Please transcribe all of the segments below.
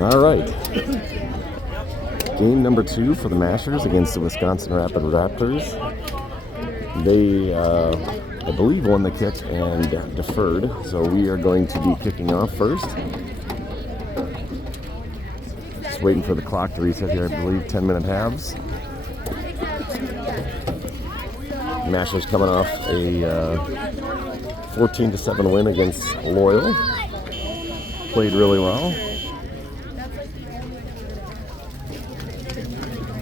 All right. Game number 2 for the Mashers against the Wisconsin Raptors. They, I believe, won the kick and deferred, so we are going to be kicking off first. Just waiting for the clock to reset here, I believe, 10-minute halves. Mashers coming off a 14-7 win against Loyal. Played really well.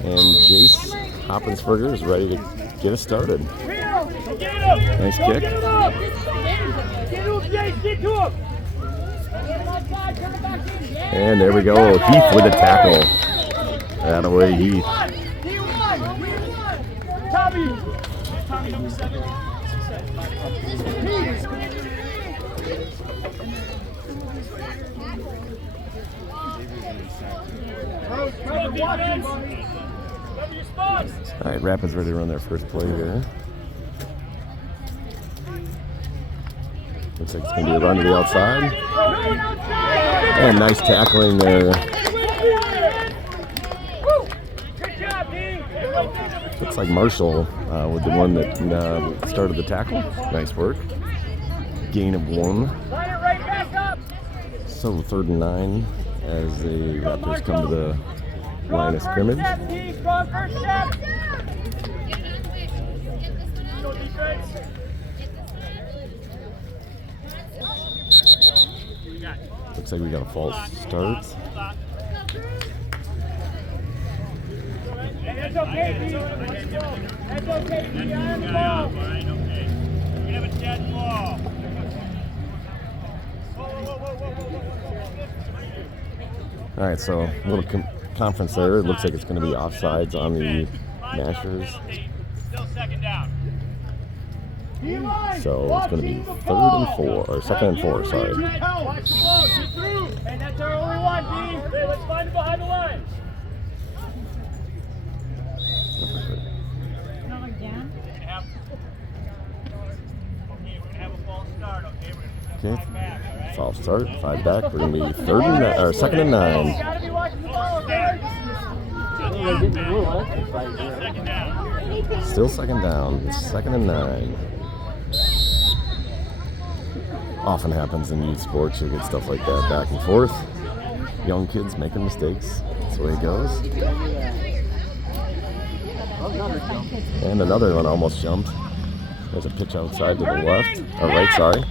And Jace Hoppensberger is ready to get us started. Nice kick. And there we go. Heath with a tackle. Attaboy, Heath. All right, Rapids ready to run their first play here. Looks like it's going to be a run to the outside. And nice tackling there. Looks like Marshall with the one that started the tackle. Nice work. Gain of 1. So 3rd and 9 as the Raptors come to the line of scrimmage. Looks like we got a false start. That's okay, Pete. That's okay, Pete. On the ball. We have a dead ball. All right, so a little conference there. It looks like it's going to be offsides on the Mashers. Still second down. So it's going to be 3rd and 4, or 2nd and 4, sorry. Watch the ball. Get through. And that's our only one, Pete. Hey, let's find it behind the line. Okay, false start, 5 back. We're going to be 2nd and 9. Still second down, 2nd and 9. Often happens in youth sports. You get stuff like that back and forth. Young kids making mistakes. That's the way it goes. And another one almost jumped. There's a pitch outside to the left. Or right, sorry.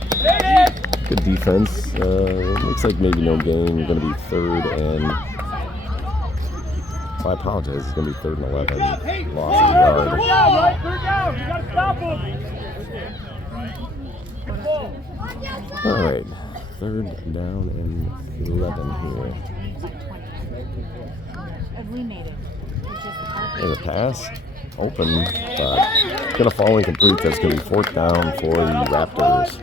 Good defense. Looks like maybe no gain. We're going to be 3rd and... Oh, I apologize. It's going to be 3rd and 11. Lost a yard. Third down. You got to stop him. All right. 3rd down and 11 here. There's a pass. Open, but going to fall incomplete. That's going to be 4th down for the Raptors.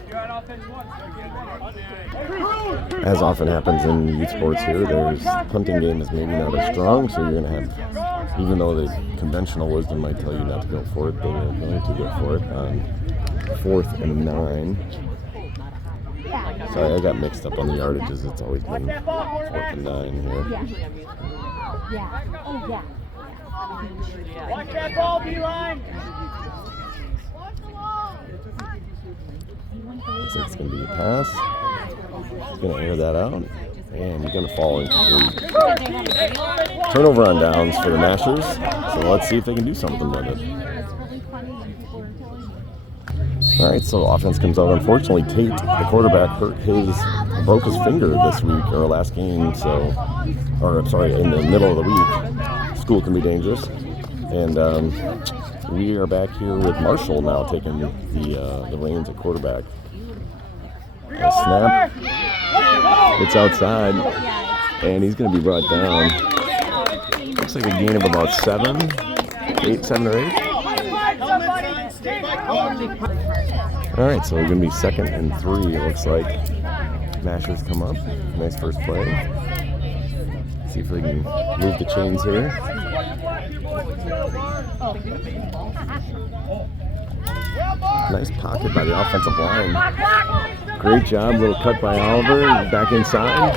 As often happens in youth sports here, their punting game is maybe not as strong, so you're going to have, even though the conventional wisdom might tell you not to go for it, they're going to go for it on 4th and 9. Sorry, I got mixed up on the yardages. It's always been 4th and 9 here. Yeah. Oh, yeah. Watch that ball, B-line. Looks like it's going to be a pass. He's going to air that out. And he's going to fall incomplete. Turnover on downs for the Mashers. So let's see if they can do something with it. All right, so offense comes out. Unfortunately, Tate, the quarterback, broke his finger this week, or last game, in the middle of the week. School can be dangerous. And we are back here with Marshall now taking the reins at quarterback. A snap. It's outside, and he's going to be brought down. Looks like a gain of about 7 or 8. All right, so we're going to be 2nd and 3, it looks like. Mashers come up. Nice first play. See if we can move the chains here. Nice pocket by the offensive line. Great job, little cut by Oliver. Back inside.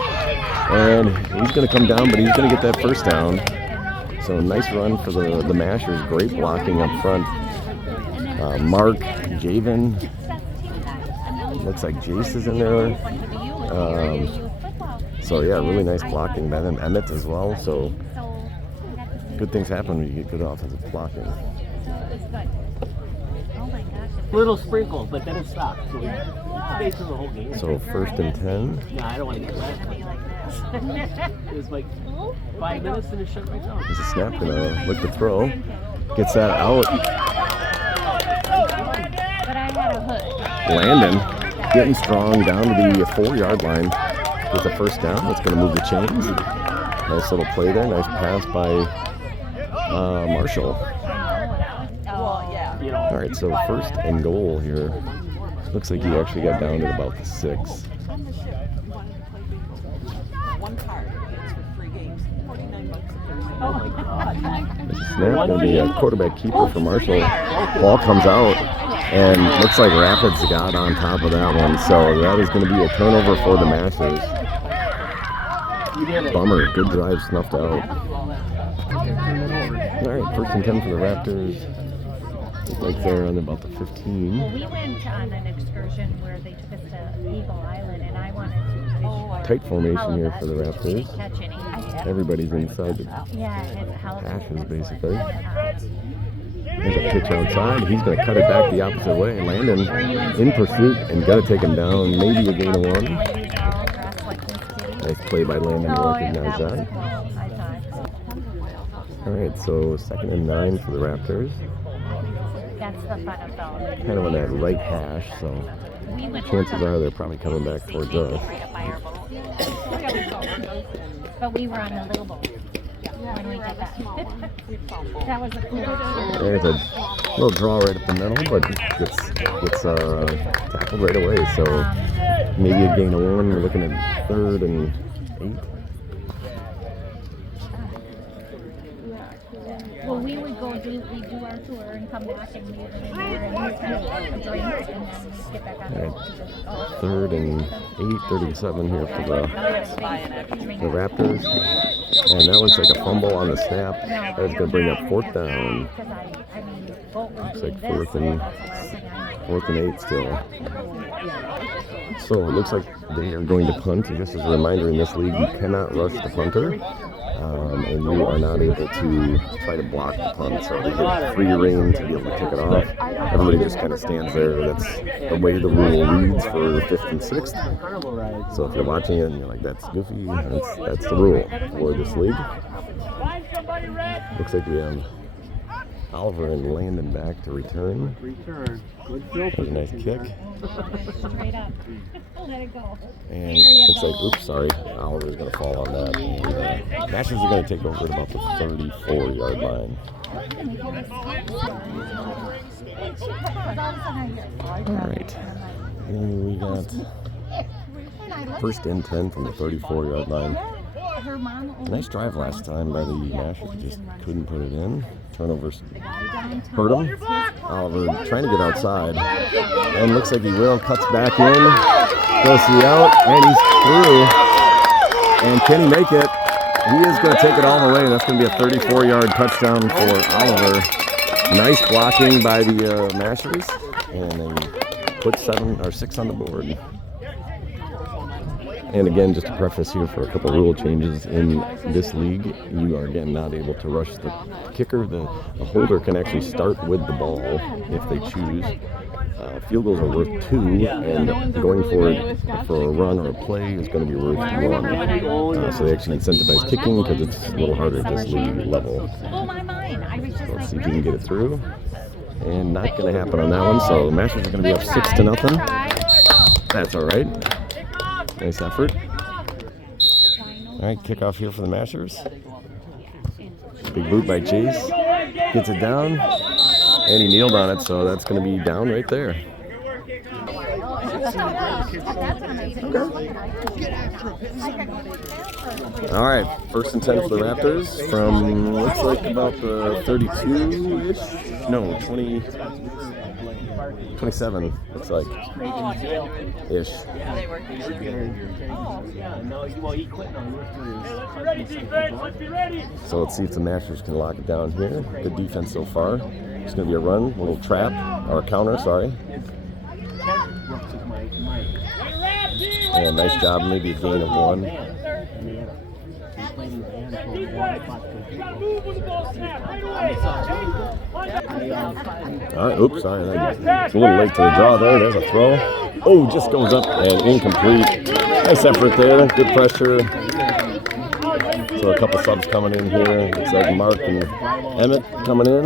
And he's going to come down, but he's going to get that first down. So nice run for the Mashers. Great blocking up front. Mark, Javen. Looks like Jace is in there. So yeah, really nice blocking by them. Emmett as well. So good things happen when you get good offensive blocking. Little sprinkle, but then it stops. So stays through the whole game. So 1st and 10. No, I don't want to get last one. It was like 5 minutes and it shut right down. There's a snap, gonna look to throw. Gets that out. But I had a hood. Landon getting strong down to the 4-yard line with the first down. That's going to move the chains. Nice little play there. Nice pass by Marshall. All right, so 1st and goal here. Looks like he actually got down at about the 6. Oh my God. There's a snap, going to be a quarterback keeper for Marshall. Ball comes out, and looks like Rapids got on top of that one. So that is going to be a turnover for the Mashers. Bummer, good drive snuffed out. All right, 1st and 10 for the Raptors. Like they're on about the 15. Well, we went on an excursion where they took us to Eagle Island, and I wanted to fish. Tight formation here for the We Raptors. didn't catch any. Everybody's inside the Yeah, it's hashes, basically. There's a pitch outside. He's going to cut it back the opposite way. Landon in pursuit and got to take him down. Maybe a gain of 1. Nice play by Landon to recognize that. All right, so 2nd and 9 for the Raptors. That's the fun of them. Kind of on that right hash, so chances are they're probably coming back towards us. But we were on the little boat when we did that. That was a cool. There's a little draw right up the middle, but gets tackled right away. So maybe a gain of 1. We're looking at 3rd and 8. Well, we would go do our tour and come back and meet and have a drink and then get back on the boat. 3rd and 8, 37 here for the Raptors. And that looks like a fumble on the snap. That's going to bring up 4th down. Looks like 4th and 8 still. So it looks like they are going to punt. Just as a reminder, in this league, you cannot rush the punter. And you are not able to try to block the punt, so they get free reign to be able to kick it off. Everybody just kind of stands there. That's the way the rule reads for the 5th and 6th. So if you're watching it and you're like, that's goofy, that's the rule for this league. Looks like we have Oliver and Landon back to return. Good That was a nice kick. Straight up. Let it go. And looks like, oops, sorry, Oliver's going to fall on that. Mashers are going to take over at about the 34-yard line. All right. And we got 1st and 10 from the 34-yard line. Nice drive last time by the Mashers, just couldn't put it in. Turnovers hurt him. Oliver trying to get outside, and looks like he will. Cuts back in, goes to the out, and he's through. And can he make it? He is going to take it all the way. That's going to be a 34-yard touchdown for Oliver. Nice blocking by the Mashers, and they put 6 on the board. And again, just to preface here for a couple rule changes in this league, you are again not able to rush the kicker. The holder can actually start with the ball if they choose. Field goals are worth 2, and going for a run or a play is going to be worth 1. So they actually incentivize kicking because it's a little harder at this league level. So let's see if you can get it through. And not going to happen on that one. So the Mashers are going to be up 6-0. That's all right. Nice effort. All right, kickoff here for the Mashers. Big boot by Chase. Gets it down, and he kneeled on it, so that's going to be down right there. All right, 1st and 10 for the Raptors from looks like about the 32-ish. No, 27, looks like. Ish. Well, he quit now. Let's ready, defense. Let's be ready. So let's see if the Mashers can lock it down here. Good defense so far. It's going to be a run, a little trap, or a counter, sorry. And nice job, maybe a gain of 1. All right, oops, sorry. It's a little late to the draw there. There's a throw. Oh, just goes up and incomplete. Nice effort there. Good pressure. So a couple subs coming in here. Looks like Mark and Emmett coming in.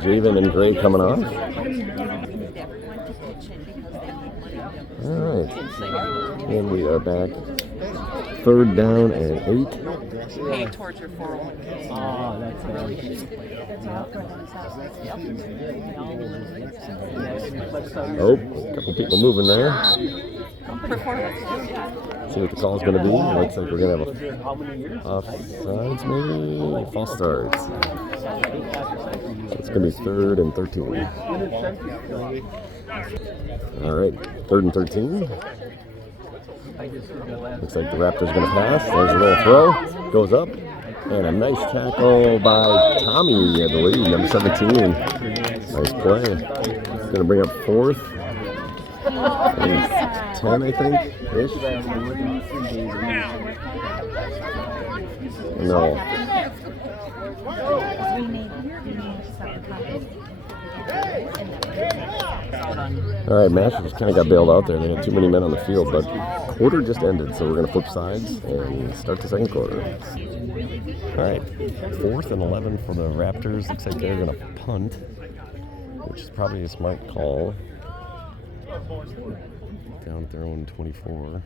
Javen and Gray coming off. All right. And we are back. 3rd down and 8. Paying towards your 401k. Oh, that's really Oh, a couple people moving there. Performance. See what the call is going to be. Looks like we're going to have a offsides, maybe false starts. So it's going to be 3rd and 13. All right, 3rd and 13. Looks like the Raptors going to pass. There's a little throw. Goes up. And a nice tackle by Tommy, I believe, number 17. Nice play. Going to bring up 4th. And 10, I think, ish. No. All right, Mashers kind of got bailed out there. They had too many men on the field, but quarter just ended, so we're going to flip sides and start the second quarter. All right, 4th and 11 for the Raptors. Looks like they're going to punt, which is probably a smart call. Down at their own 24.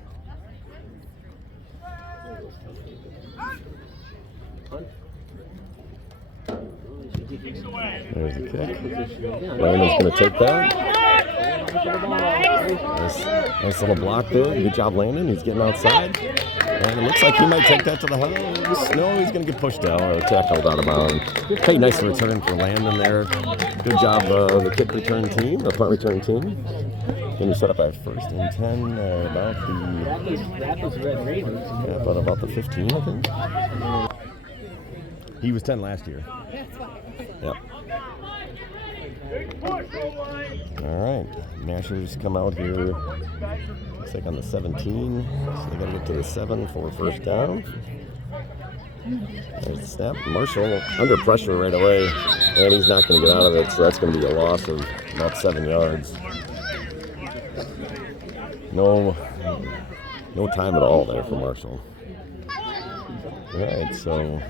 There's the kick. Landon's going to take that. Nice little block there. Good job, Landon. He's getting outside. And it looks like he might take that to the house. No, he's going to get pushed out or tackled out of bounds. Hey, nice return for Landon there. Good job, the kick return team, the punt return team. Going to set up at 1st and 10 about the 15, I think. He was 10 last year. Yep. All right, Mashers come out here. Looks like on the 17, so they got to get to the 7 for 1st down. There's the snap. Marshall under pressure right away, and he's not going to get out of it, so that's going to be a loss of about 7 yards. No time at all there for Marshall. All right, so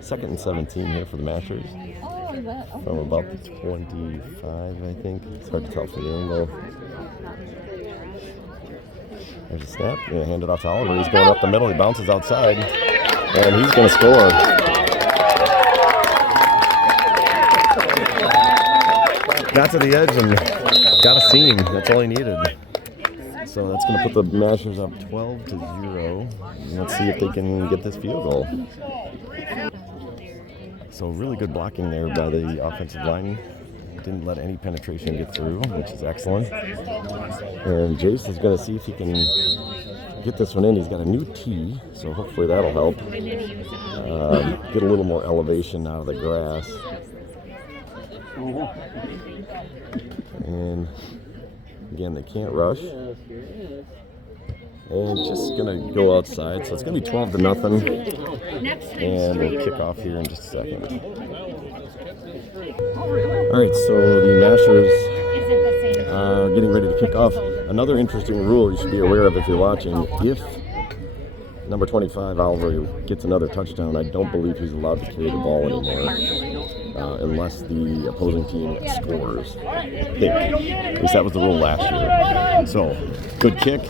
2nd and 17 here for the Mashers. From about the 25, I think. It's hard to tell from the angle. There's a snap. Going to hand it off to Oliver. He's going up the middle. He bounces outside. And he's going to score. Got to the edge and got a seam. That's all he needed. So that's going to put the Mashers up 12-0. Let's see if they can get this field goal. So really good blocking there by the offensive line. Didn't let any penetration get through, which is excellent. And Jace is going to see if he can get this one in. He's got a new tee, so hopefully that'll help. Get a little more elevation out of the grass. And again, they can't rush. And just going to go outside. So it's going to be 12-0. And we'll kick off here in just a second. All right, so the Mashers are getting ready to kick off. Another interesting rule you should be aware of if you're watching. If number 25, Oliver, gets another touchdown, I don't believe he's allowed to carry the ball anymore. Unless the opposing team scores. I think. At least that was the rule last year. So, good kick.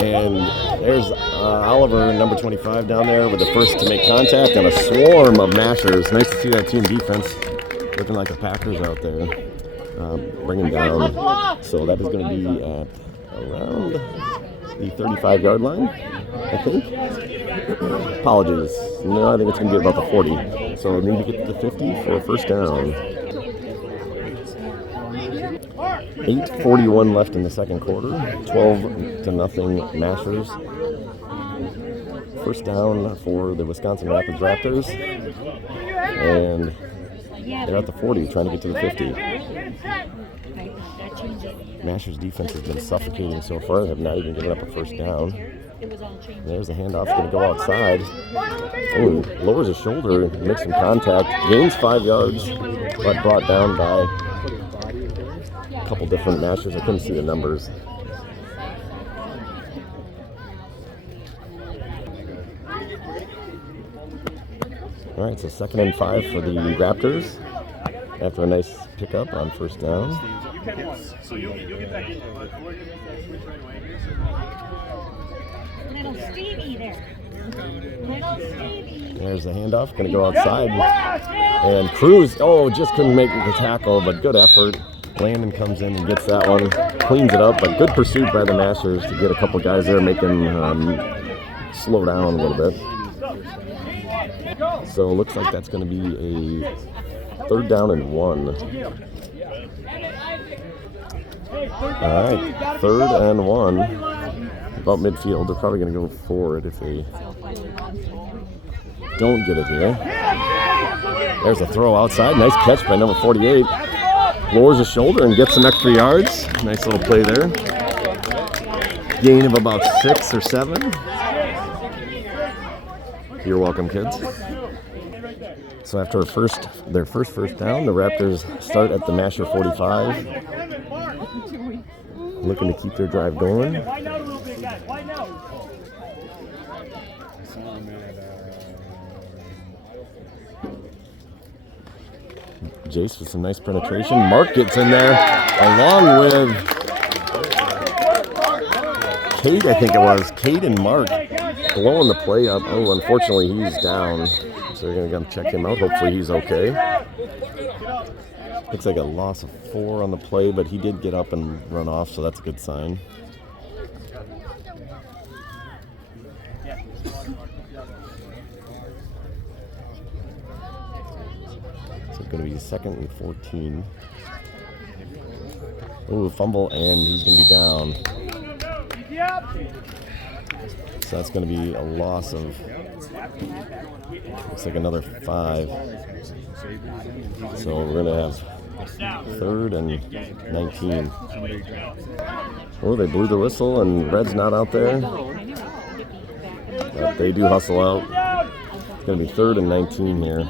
And there's Oliver, number 25, down there with the first to make contact, and a swarm of Mashers. Nice to see that team defense looking like the Packers out there. Bringing down. So that is going to be at around the 35-yard line, I think. Apologies. No, I think it's going to be about the 40. So we need to get to the 50 for a 1st down. 8:41 left in the second quarter. 12-0 Mashers. First down for the Wisconsin Raptors. And they're at the 40, trying to get to the 50. Mashers' defense has been suffocating so far. They have not even given up a first down. There's the handoff. It's going to go outside. Oh, lowers his shoulder, makes some contact. Gains 5 yards, but brought down by a couple different Mashers. I couldn't see the numbers. All right, so 2nd and 5 for the Raptors after a nice pickup on first down. So you'll get back into it. Little Stevie there. Little Stevie. There's the handoff, going to go outside. And Cruz, just couldn't make the tackle, but good effort. Landon comes in and gets that one, cleans it up, but good pursuit by the Mashers to get a couple guys there, make them slow down a little bit. So it looks like that's going to be a 3rd down and 1. All right, 3rd and 1. About midfield. They're probably going to go for it if they don't get it here. There's a throw outside. Nice catch by number 48. Lowers his shoulder and gets some extra yards. Nice little play there. Gain of about 6 or 7. You're welcome, kids. So after their first down, the Raptors start at the Masher 45. Looking to keep their drive going. Jace with some nice penetration. Mark gets in there along with Cade, I think it was. Cade and Mark blowing the play up. Oh, unfortunately, he's down. So they're going to come check him out. Hopefully he's okay. Looks like a loss of 4 on the play, but he did get up and run off, so that's a good sign. So it's going to be 2nd and 14. Oh, fumble, and he's going to be down. So that's going to be a loss of, looks like another 5. So we're going to have 3rd and 19. Oh, they blew the whistle, and Red's not out there. But they do hustle out. It's going to be 3rd and 19 here.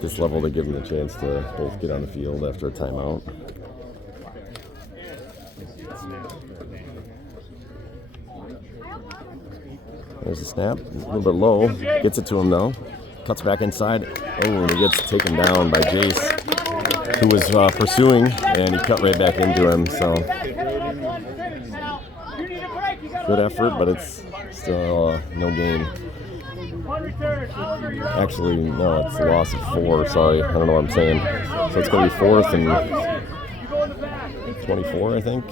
This level, they give them the chance to both get on the field after a timeout. There's a snap, a little bit low. Gets it to him though. Cuts back inside. Oh, and he gets taken down by Jace, who was pursuing, and he cut right back into him. So good effort, but it's still no gain. Actually, no, it's a loss of 4. Sorry, I don't know what I'm saying. So it's going to be 4th and 24, I think.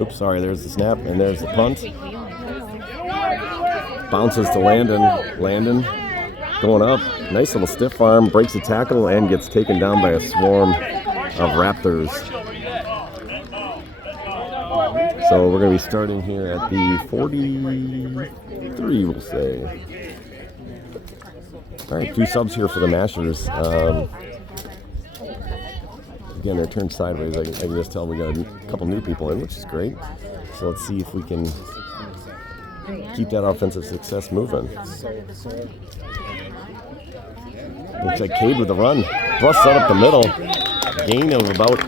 Oops, sorry. There's the snap, and there's the punt. Bounces to Landon. Landon going up. Nice little stiff arm. Breaks the tackle and gets taken down by a swarm of Raptors. So we're going to be starting here at the 43, we'll say. All right, 2 subs here for the Mashers. Again, they're turned sideways. I can just tell we got a couple new people in, which is great. So let's see if we can keep that offensive success moving. Looks like Cade with the run. Busts out up the middle. Gain of about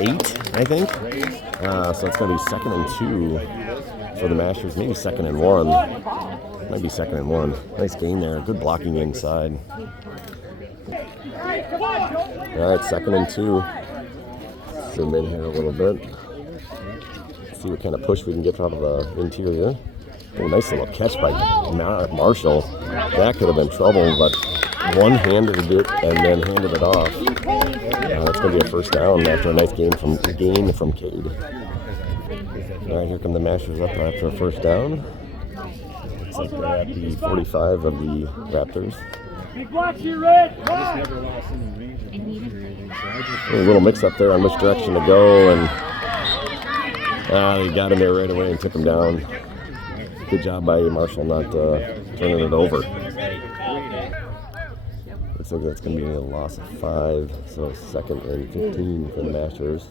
8, I think. So it's going to be 2nd and 2 for the Mashers. Maybe 2nd and 1. Might be 2nd and 1. Nice gain there. Good blocking inside. All right, 2nd and 2. Zoom in here a little bit. See what kind of push we can get out of the interior. Oh, nice little catch by Marshall. That could have been trouble, but one-handed it and then handed it off. That's going to be a first down after a nice gain from Cade. All right, here come the Mashers up after a first down. Looks like they're at the 45 of the Raptors. Big blocks here, Red. A little mix up there on which direction to go, and they got him there right away and took him down. Good job by Marshall not turning it over. Looks like that's going to be a loss of 5, so 2nd and 15 for the Mashers.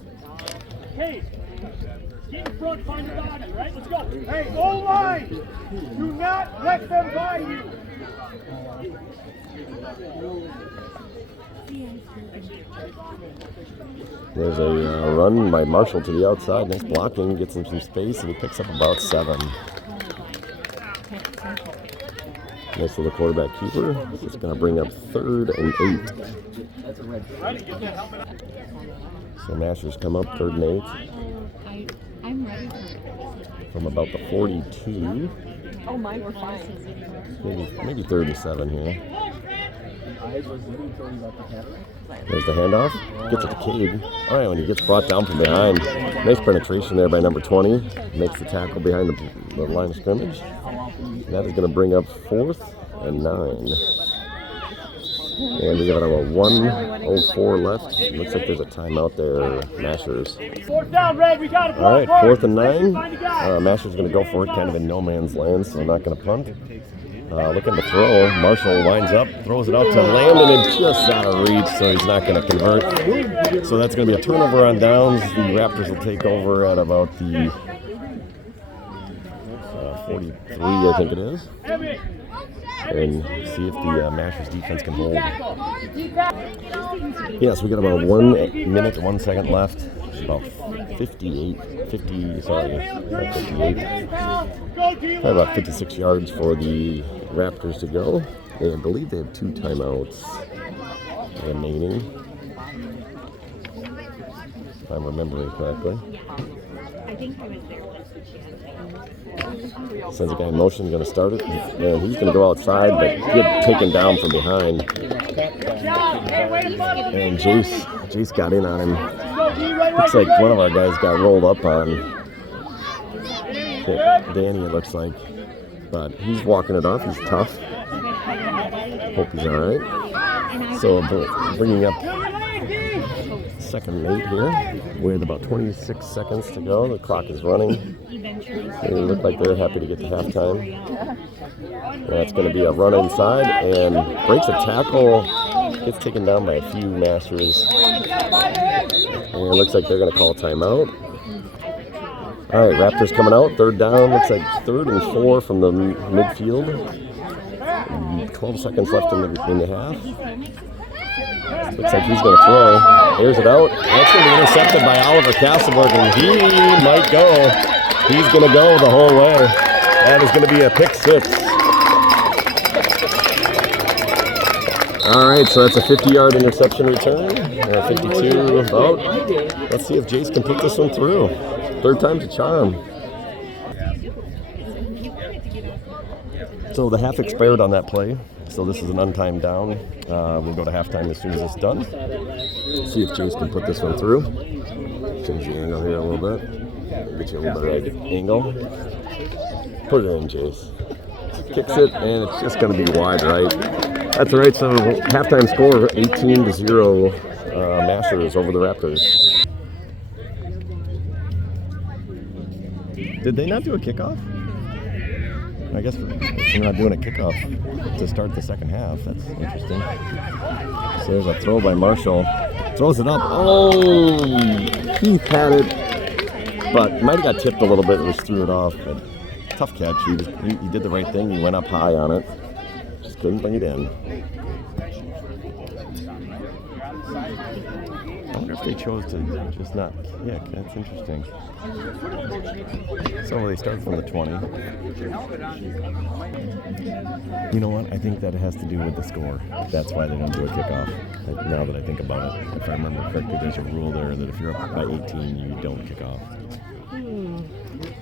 Hey, get in front, find your body, right? Let's go. Hey, O line! Do not let them by you. There's a run by Marshall to the outside. Nice blocking, gets him some space, and he picks up about 7. Nice little quarterback keeper. It's going to bring up 3rd and 8. So Mashers come up 3rd and 8. I'm ready From about the 42. Oh, mine were fine. Maybe 3rd and 7 here. There's the handoff. Gets it to Cade. Oh, yeah, when he gets brought down from behind. Nice penetration there by number 20. Makes the tackle behind the line of scrimmage. That is going to bring up 4th and 9. And we got about 1:04 left. Looks like there's a timeout there, Mashers. 4th down, Red. We got it. All right, 4th and 9. Mashers going to go for it, kind of in no man's land, so not going to punt. Looking to throw. Marshall winds up, throws it out to Landon, and just out of reach, so he's not going to convert. So that's going to be a turnover on downs. The Raptors will take over at about the 43, I think it is. And see if the Mashers defense can hold. Yes, we got about 1 minute, 1 second left. About 50, probably about 56 yards for the Raptors to go. And I believe they have 2 timeouts remaining, if I'm remembering correctly. I think I was there. Sends a guy in motion, going to start it. And he's going to go outside, but get taken down from behind. And Jace got in on him. Looks like one of our guys got rolled up on. Danny, it looks like. But he's walking it off. He's tough. Hope he's all right. So bringing up 2nd and 8 here with about 26 seconds to go. The clock is running. They look like they're happy to get to halftime. That's going to be a run inside and breaks a tackle. Gets taken down by a few Mashers. And it looks like they're going to call timeout. All right, Raptors coming out. 3rd down. Looks like 3rd and 4 from the midfield. 12 seconds left in the half. Looks like he's going to throw. Airs it out. That's going to be intercepted by Oliver Castleberg, and he might go. He's going to go the whole way. That is going to be a pick 6. All right, so that's a 50-yard interception return, or 52 about. Let's see if Jace can put this one through. 3rd time's a charm. So the half expired on that play, so this is an untimed down. We'll go to halftime as soon as it's done. See if Jace can put this one through. Change the angle here a little bit. Get you a little bit right angle. Put it in, Jace. Kicks it, and it's just going to be wide right. That's right, so halftime score 18-0 Mashers over the Raptors. Did they not do a kickoff? I guess they're not doing a kickoff to start the second half. That's interesting. So there's a throw by Marshall. Throws it up. Oh! He had it, but might have got tipped a little bit and just threw it off. But tough catch. He did the right thing. He went up high on it. Just couldn't bring it in. I wonder if they chose to just not kick. That's interesting. So they start from the 20. You know what? I think that it has to do with the score. That's why they don't do a kickoff. Now that I think about it, if I remember correctly, there's a rule there that if you're up by 18, you don't kick off.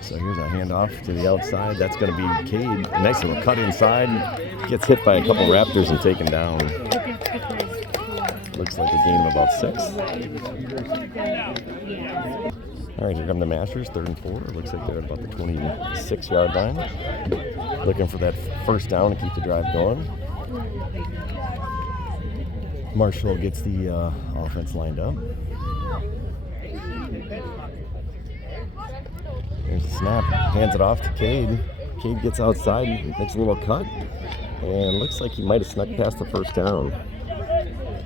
So here's a handoff to the outside. That's going to be Cade. Nice little cut inside. Gets hit by a couple Raptors and taken down. Looks like a gain of about 6. All right, here come the Mashers, 3rd and 4. It looks like they're at about the 26-yard line. Looking for that 1st down to keep the drive going. Marshall gets the offense lined up. There's a snap, hands it off to Cade. Cade gets outside, makes a little cut, and looks like he might have snuck past the first down.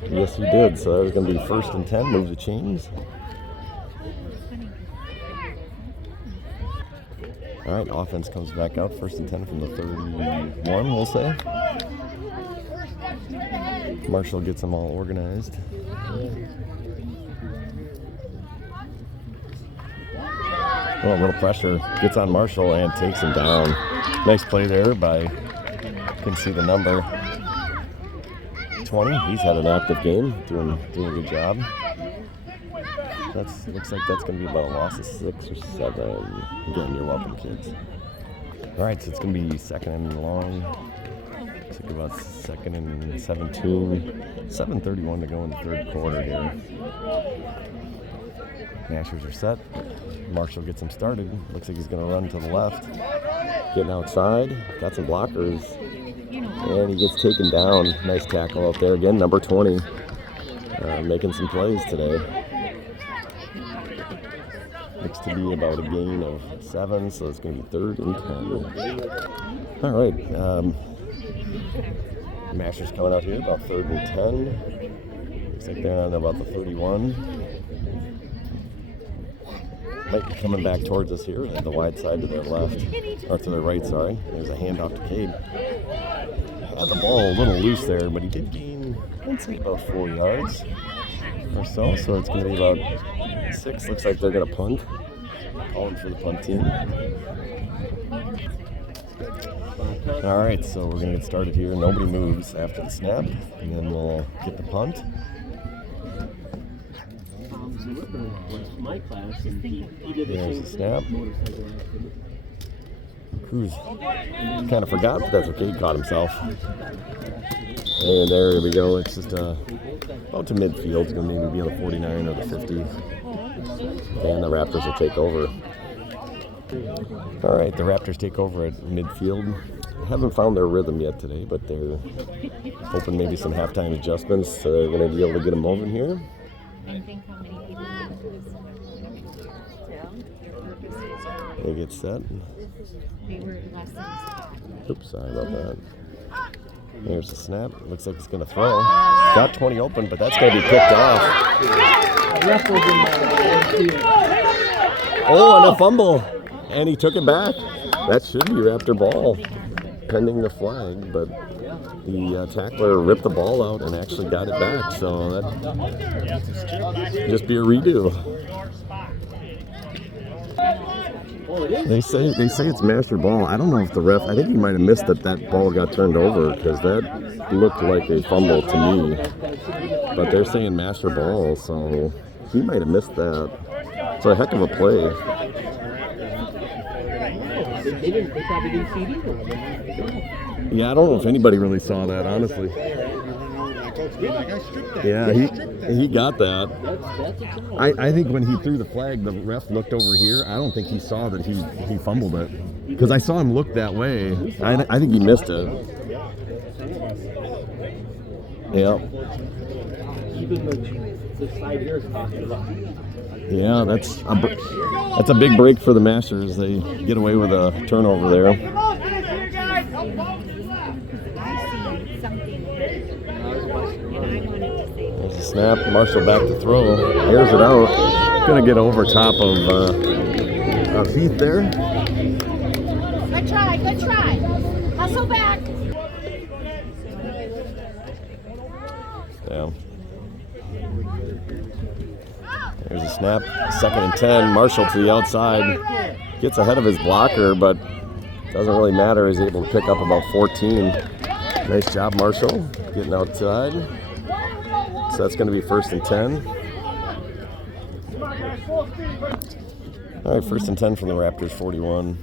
Yes, he did. So that was going to be 1st and 10. Move the chains. All right, offense comes back out. 1st and 10 from the 31, we'll say. Marshall gets them all organized. Oh, a little pressure. Gets on Marshall and takes him down. Nice play there by, you can see the number 20. He's had an active game, doing a good job. Looks like that's going to be about a loss of 6 or 7. Again, you're welcome, kids. All right, so it's going to be 2nd and long. Looks like about 2nd and 17. 7:31 to go in the 3rd quarter here. Mashers are set. Marshall gets him started. Looks like he's going to run to the left. Getting outside. Got some blockers. And he gets taken down. Nice tackle out there. Again, number 20. Making some plays today. Looks to be about a gain of 7, so it's going to be 3rd and 10. All right. Mashers coming out here about 3rd and 10. Looks like they're on about the 31. Might be coming back towards us here at the wide side to their left, or to their right, sorry. There's a handoff to Cade. Had the ball a little loose there, but he did gain, let's say, about 4 yards or so. So it's going to be about 6. Looks like they're going to punt. Calling for the punt team. All right, so we're going to get started here. Nobody moves after the snap, and then we'll get the punt. There's the snap. Cruz kind of forgot, but that's okay. He caught himself. And there we go. It's just about to midfield. It's going to maybe be on the 49 or the 50. And the Raptors will take over. All right, the Raptors take over at midfield. Haven't found their rhythm yet today, but they're hoping maybe some halftime adjustments. They're going to be able to get them moving here. They get set. Oops, sorry about that. There's the snap. Looks like it's going to throw. Got 20 open, but that's going to be picked off. Oh, and a fumble. And he took it back. That should be Raptor ball, pending the flag, but the tackler ripped the ball out and actually got it back. So that just be a redo. They say it's master ball. I don't know if the ref, I think he might have missed that ball got turned over, because that looked like a fumble to me. But they're saying master ball, so he might have missed that. It's a heck of a play. Yeah, I don't know if anybody really saw that, honestly. Yeah, he got that. I think when he threw the flag, the ref looked over here. I don't think he saw that he fumbled it, because I saw him look that way. I think he missed it. Yeah. Yeah, that's a big break for the Mashers. They get away with a turnover there. There's a snap. Marshall back to throw. Airs it out. Gonna get over top of Heath there. Good try. Hustle back. Yeah. There's a snap. 2nd and 10. Marshall to the outside. Gets ahead of his blocker, but doesn't really matter. He's able to pick up about 14. Nice job, Marshall, getting outside. So that's going to be 1st and 10. All right, 1st and 10 from the Raptors, 41.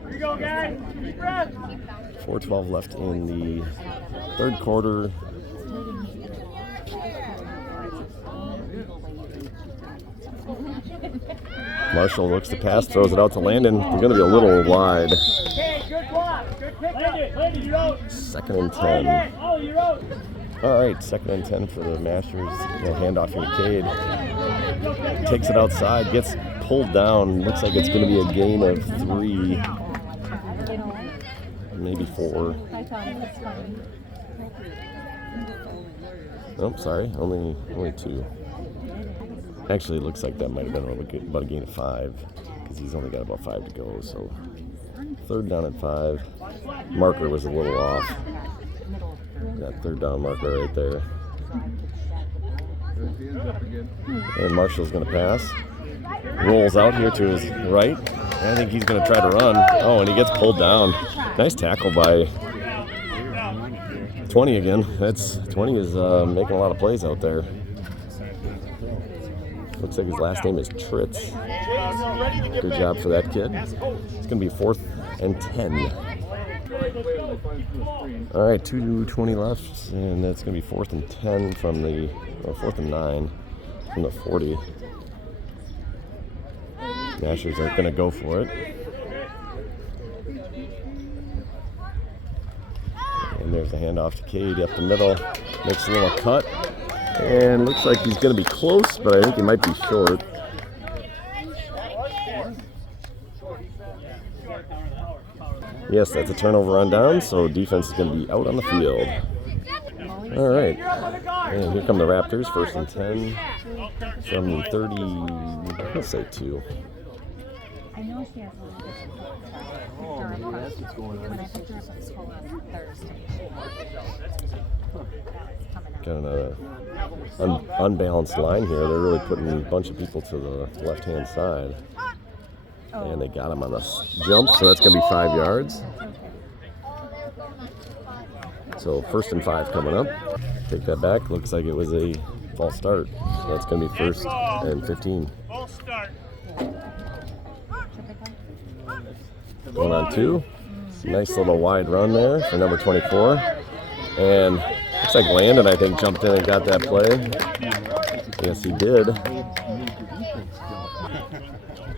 Here you go, guys. Deep breath. 4:12 left in the 3rd quarter. Marshall looks to pass, throws it out to Landon. They're going to be a little wide. Okay, good block. Good pick. Landon, you're out. 2nd and 10. Oh, you're out. All right, 2nd and 10 for the Mashers. Handoff here to Cade. Takes it outside, gets pulled down. Looks like it's going to be a gain of 3, maybe 4. I thought it was funny. Oh, sorry, only 2. Actually, it looks like that might have been about a gain of 5 because he's only got about 5 to go. So 3rd down at 5. Marker was a little off. That 3rd down marker right there. And Marshall's going to pass. Rolls out here to his right. I think he's going to try to run. Oh, and he gets pulled down. Nice tackle by 20 again. 20 is making a lot of plays out there. Looks like his last name is Tritz. Good job for that kid. It's going to be 4th and 10. All right, 2:20 left, and that's going to be 4th and 10 from the, or 4th and 9 from the 40. Mashers are going to go for it. And there's a handoff to Cade up the middle. Makes a little cut. And looks like he's going to be close, but I think he might be short. Yes, that's a turnover on down, so defense is going to be out on the field. All right. And here come the Raptors, 1st and 10 from the 30, let's say 2. I know she has a little bit when I picked her up at school on Thursday. Kind of an unbalanced line here. They're really putting a bunch of people to the left-hand side. And they got him on the jump, so that's going to be 5 yards. So 1st and 5 coming up. Take that back. Looks like it was a false start. So that's going to be 1st and 15. Going on 2. Nice little wide run there for number 24. And looks like Landon, I think, jumped in and got that play. Yes, he did.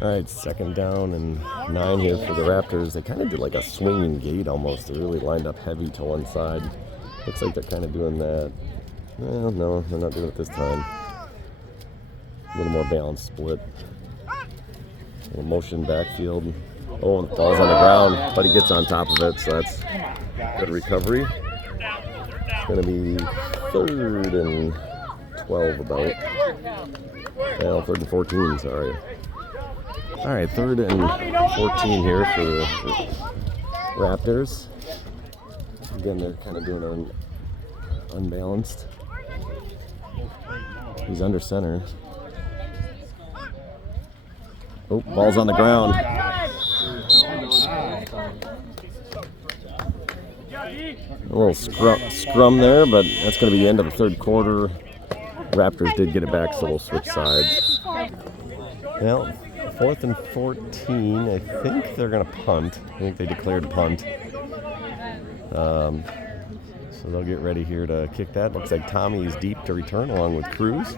All right, 2nd down and 9 here for the Raptors. They kind of did like a swinging gate almost. They really lined up heavy to one side. Looks like they're kind of doing that. Well, no, they're not doing it this time. A little more balanced split. A little motion backfield. Oh, and the ball's on the ground, but he gets on top of it, so that's good recovery. It's going to be 3rd and 12 about. Well, 3rd and 14, sorry. All right, 3rd and 14 here for the Raptors. Again, they're kind of doing an unbalanced. He's under center. Oh, ball's on the ground. A little scrum there, but that's going to be the end of the 3rd quarter. Raptors did get it back, so we'll switch sides. Well, 4th and 14, I think they're going to punt. I think they declared a punt. So they'll get ready here to kick that. Looks like Tommy is deep to return along with Cruz.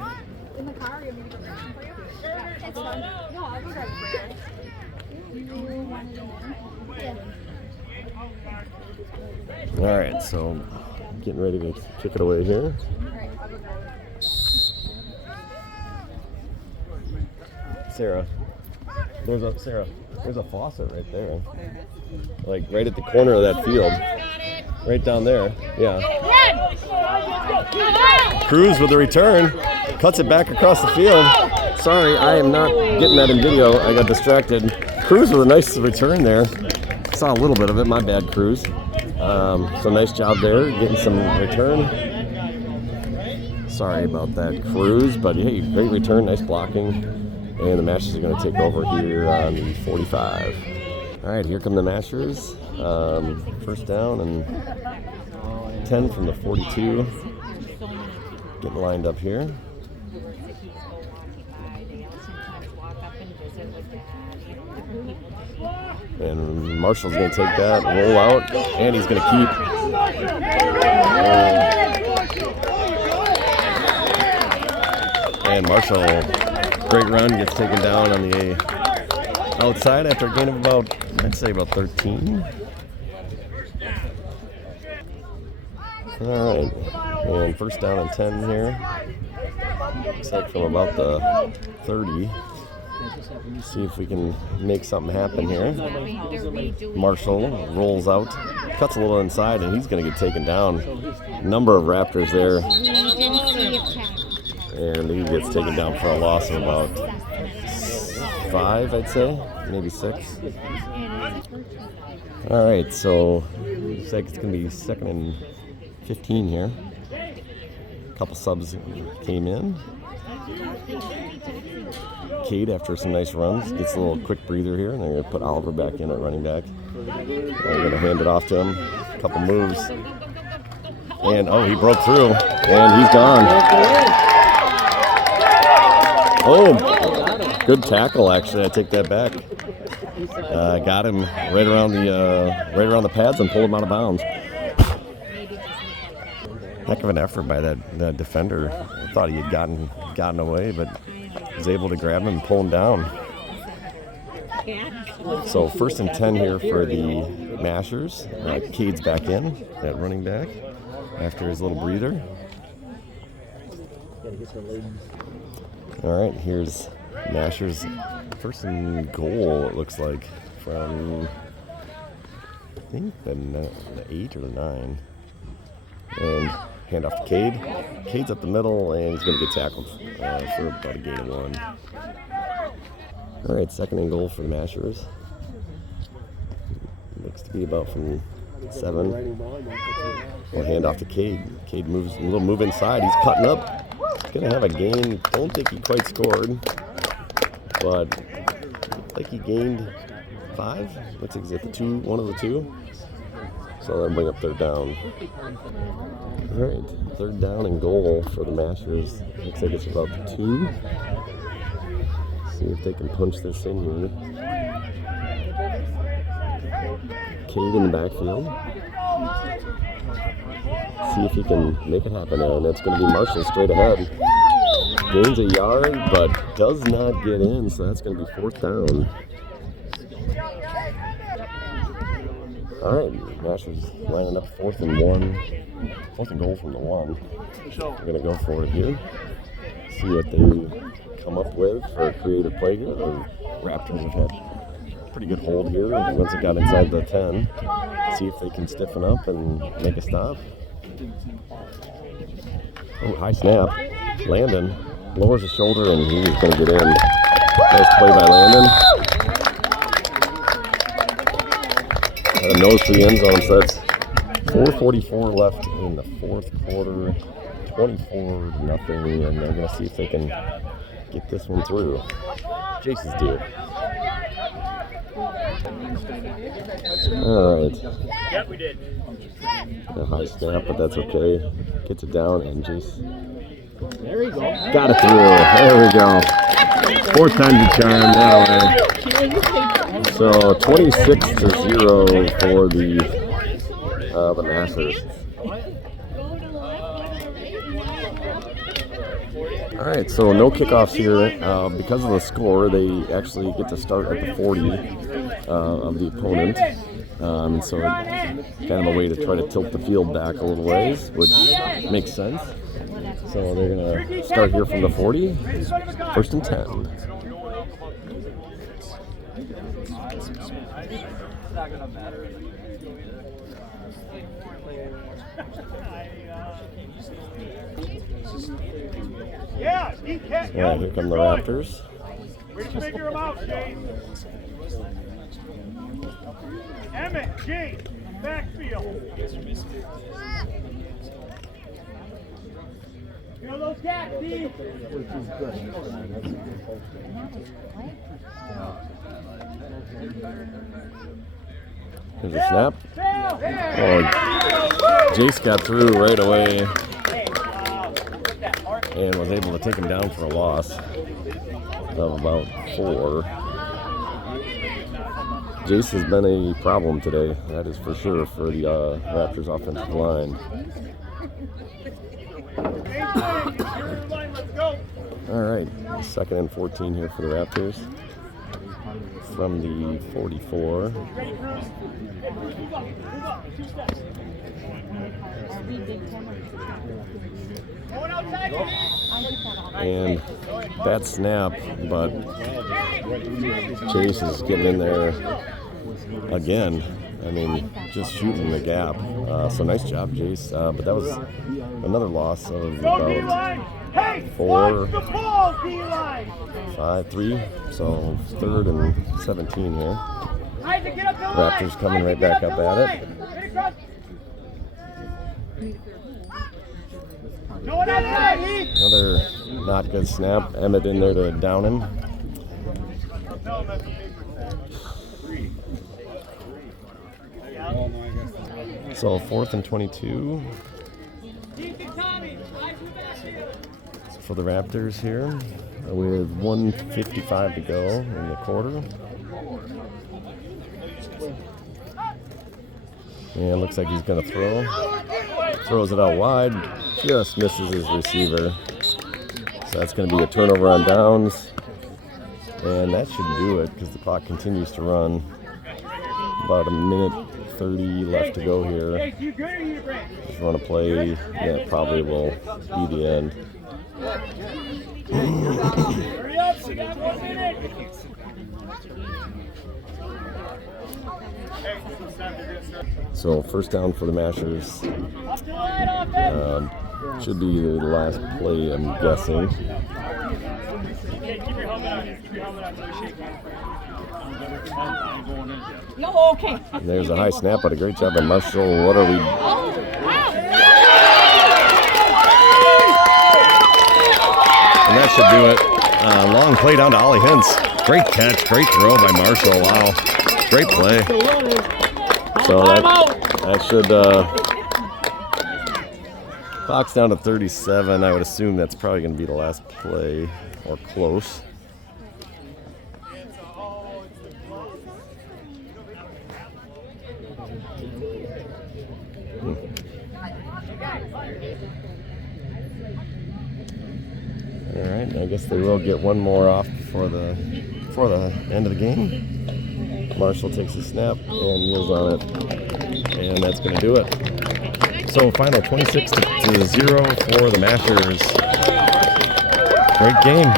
All right, so getting ready to kick it away here. Sarah, there's a faucet right there, like right at the corner of that field, right down there. Yeah. Cruz with the return, cuts it back across the field. Sorry, I am not getting that in video. I got distracted. Cruz with a nice return there. Saw a little bit of it. My bad, Cruz. So nice job there, getting some return. Sorry about that, Cruz, but hey, great return, nice blocking. And the Mashers are going to take over here on the 45. All right, here come the Mashers. 1st down and 10 from the 42. Getting lined up here. And Marshall's going to take that, roll out, and he's going to keep. And Marshall, great run, gets taken down on the outside after a gain of about, I'd say about 13. All right. And first down and 10 here. Looks like from about the 30. See if we can make something happen here. Marshall rolls out, cuts a little inside, and he's going to get taken down. Number of Raptors there. And he gets taken down for a loss of about 5, I'd say, maybe 6. All right, so looks like it's going to be 2nd and 15 here. A couple subs came in. Cade, after some nice runs, gets a little quick breather here, and they're going to put Oliver back in at running back. They're going to hand it off to him. A couple moves. And, oh, he broke through, and he's gone. Oh, good tackle, actually. I take that back. Got him right around the pads and pulled him out of bounds. Heck of an effort by that defender. I thought he had gotten away, but was able to grab him and pull him down. So 1st and 10 here for the Mashers. Cade's back in at running back after his little breather. All right, here's Mashers' 1st and goal, it looks like, from I think the 8 or 9. And hand off to Cade. Cade's up the middle, and he's going to get tackled for about a gain of 1. All right, 2nd and goal for the Mashers. Looks to be about from 7. We'll hand off to Cade. Cade moves a little move inside. He's cutting up. He's going to have a gain. Don't think he quite scored, but I think he gained 5. Looks like he's at the 2, one of the 2. So that'll bring up 3rd down. All right, 3rd down and goal for the Mashers. Looks like it's about the 2. See if they can punch this in here. Cade in the backfield. See if he can make it happen. And that's going to be Marshall straight ahead. Gains a yard, but does not get in, so that's going to be 4th down. All right, Mashers lining up 4th and 1. 4th and goal from the 1. We're going to go for it here. See what they come up with for a creative play here. The Raptors have had pretty good hold here once it got inside the 10. See if they can stiffen up and make a stop. Oh, high snap. Landon lowers his shoulder, and he's going to get in. Nice play by Landon. Got a nose for the end zone, so that's 4:44 left in the 4th quarter. 24-0, and they're going to see if they can get this one through. Jason's due. All right. Yep, we did. A high snap, but that's okay. Gets it down, and Jace There you go. got it through. There we go. 4th time's a charm that way. So 26-0 for the Mashers. All right, so no kickoffs here. Because of the score, they actually get to start at the 40 of the opponent. So kind of a way to try to tilt the field back a little ways, which makes sense. So they're going to start here from the 40, 1st and 10. Yeah, deep catch. All right, here come the Raptors. Way to figure him out, Jay. Emmett, Jay, backfield. Feel those cats, Steve. Here's a snap. Oh, Jace got through right away and was able to take him down for a loss of about 4. Jace has been a problem today, that is for sure, for the Raptors offensive line. All right, 2nd and 14 here for the Raptors. from the 44. Ready, Cruz? Hey, move up. 2 steps. Going outside, And that snap, but Chase is getting in there again. I mean, just shooting the gap. So nice job, Jace. But that was another loss of Go about D-line! Hey! 4, Watch the ball, D-line! 5, 3. So 3rd and 17 here. Isaac, get up the line! Raptors coming right Isaac, get back up the at it. line! Get across. No one outside, Heath! Another not good snap. Emmett in there to down him. So 4th and 22 for the Raptors here with 1:55 to go in the quarter. And looks like he's going to throw. Throws it out wide. Just misses his receiver. So that's going to be a turnover on downs. And that should do it because the clock continues to run. About 1:30 left to go here. Hey, you good or you break? Just run a play. Yeah, probably will be the end. Hurry up, we got 1 minute! So first down for the Mashers. Up the line, offense! Should be the last play, I'm guessing. Okay, keep your helmet on. Keep your helmet on so we shake hands. No, okay. And there's a high snap, but a great job by Marshall. What are we? And that should do it. Long play down to Ollie Hintz. Great catch, great throw by Marshall. Wow, great play. So that should clock's down to 37. I would assume that's probably going to be the last play or close. All right, I guess they will get one more off before the end of the game. Marshall takes a snap and kneels on it, and that's going to do it. So final 26-0 for the Mashers. Great game.